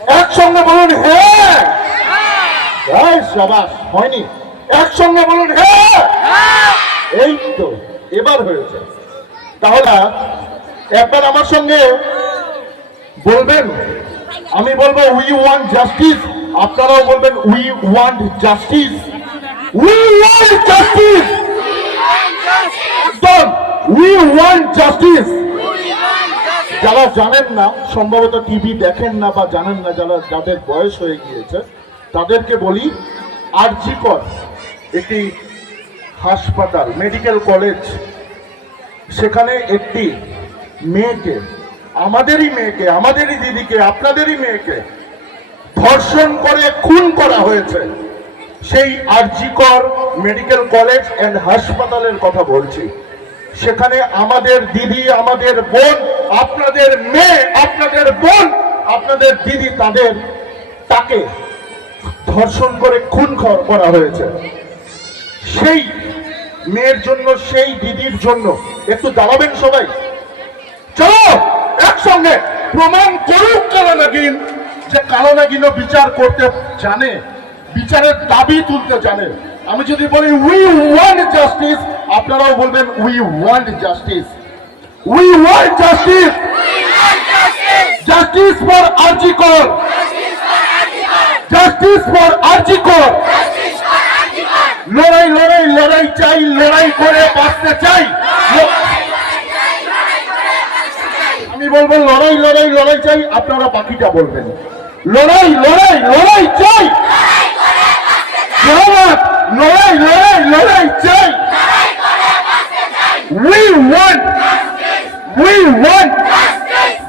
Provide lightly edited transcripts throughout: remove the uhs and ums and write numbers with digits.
একসঙ্গে বলুন হ্যাঁ। সাবাস, হয়নি? একসঙ্গে বলুন হ্যাঁ। এই তো এবার হয়েছে। তাহলে একবার আমার সঙ্গে বলবেন, আমি বলবো উই ওয়ান্ট জাস্টিস, আপনারাও বলবেন we want justice. We want justice, we want justice. যারা জানেন না, সম্ভবত টিভি দেখেন না বা জানেন না, যাদের বয়স হয়ে গিয়েছে তাদেরকে বলি, আরজি কর একটি হাসপাতাল, মেডিকেল কলেজ, সেখানে একটি মেয়েকে, আমাদেরই মেয়েকে, আমাদেরই দিদিকে, আপনাদেরই মেয়েকে ধর্ষণ করে খুন করা হয়েছে। সেই আরজি কর মেডিকেল কলেজ এন্ড হাসপাতালের কথা বলছি। সেখানে আমাদের দিদি, আমাদের বোন, আপনাদের মেয়ে, আপনাদের বোন, আপনাদের দিদি, তাকে ধর্ষণ করে খুন করা হয়েছে। সেই মেয়ের জন্য, সেই দিদির জন্য একটু দাঁড়াবেন সবাই? চলো একসঙ্গে প্রমাণ করুক কালো নাগিন যে কালো নাগিনও বিচার করতে জানে, বিচারের দাবি তুলতে জানে। আমি যদি বলি উই ওয়ান্ট জাস্টিস, আপনারাও বলবেন we want justice. We want justice, justice for RG Kar, justice for RG কর। লড়াই লড়াই লড়াই চাই, লড়াই করে বাঁচতে চাই। আমি বলবো লড়াই লড়াই লড়াই চাই, আপনারা বাকিটা বলবেন। লড়াই লড়াই লড়াই চাই, লড়াই লড়াই লড়াই চাই। We want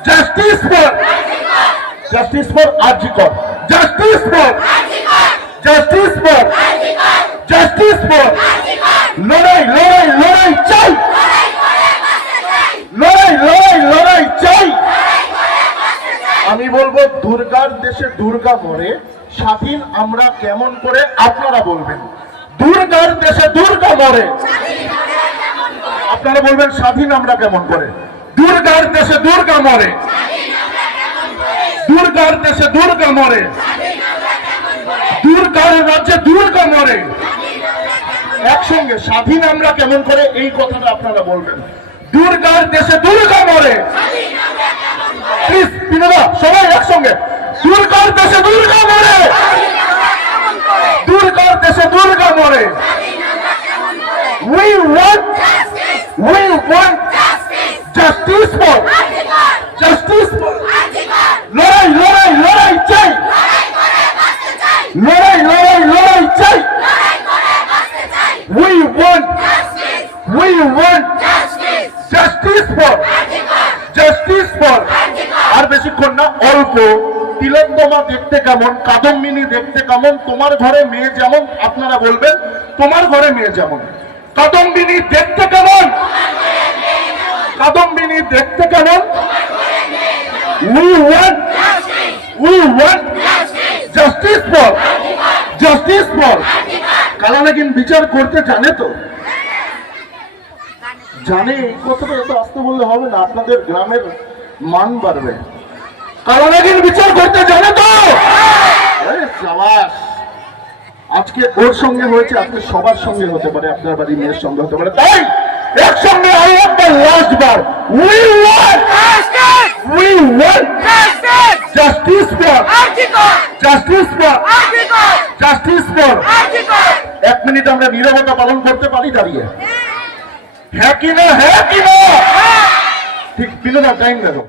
justice for আরজি কর, justice for লড়াই লড়াই লড়াই চাই, লড়াই লড়াই লড়াই চাই। আমি বলবো দুর্গার দেশে দুর্গা মরে, স্বাধীন আমরা কেমন করে, আপনারা বলবেন। দুর্গার দেশে দুর্গা মরে, আপনারা বলবেন স্বাধীন আমরা কেমন করে। দুর্গার দেশে দুর্গা মরে, দুর্গার দেশে দুর্গা মরে, দুর্গার রাজ্যে দুর্গা মরে। একসঙ্গে স্বাধীন আমরা কেমন করে, এই কথাটা আপনারা বলবেন। দুর্গার দেশে দুর্গা মরে, প্লিজ বিনোদা সবাই একসঙ্গে। দুর্গার দেশে দুর্গা মরে, দুর্গার দেশে দুর্গা মরে। We want justice for লড়াই লড়াই লড়াই চাই, লড়াই লড়াই লড়াই চাই। We want justice for আর বেশিক্ষণ না, অল্প। তিলোত্তমা দেখতে কেমন, কাদম্বিনী দেখতে কেমন, তোমার ঘরে মেয়ে যেমন, আপনারা বলবেন তোমার ঘরে মেয়ে যেমন। কাদম্বিনী দেখতে কেমন, কাদম্বিনী দেখতে কেমন। We want justice for কালো নাগিন বিচার করতে জানে তো, জানে। এই কথাটা এত আসতে বললে হবে না, আপনাদের গ্রামের মান বাড়বে। কালো নাগিন বিচার করতে জানে তো। আজকে ওর সঙ্গে হয়েছে, আজকে সবার সঙ্গে হতে পারে, আপনার বাড়ি মেয়ের সঙ্গে হতে পারে। তাই একসঙ্গে আরো একবার last bar, we want justice for 1 minute আমরা নীরবতা পালন করতে পারি দাঁড়িয়ে? হ্যাঁ কি না, হ্যাঁ কি না? ঠিক বিনোদন টাইম দেখো।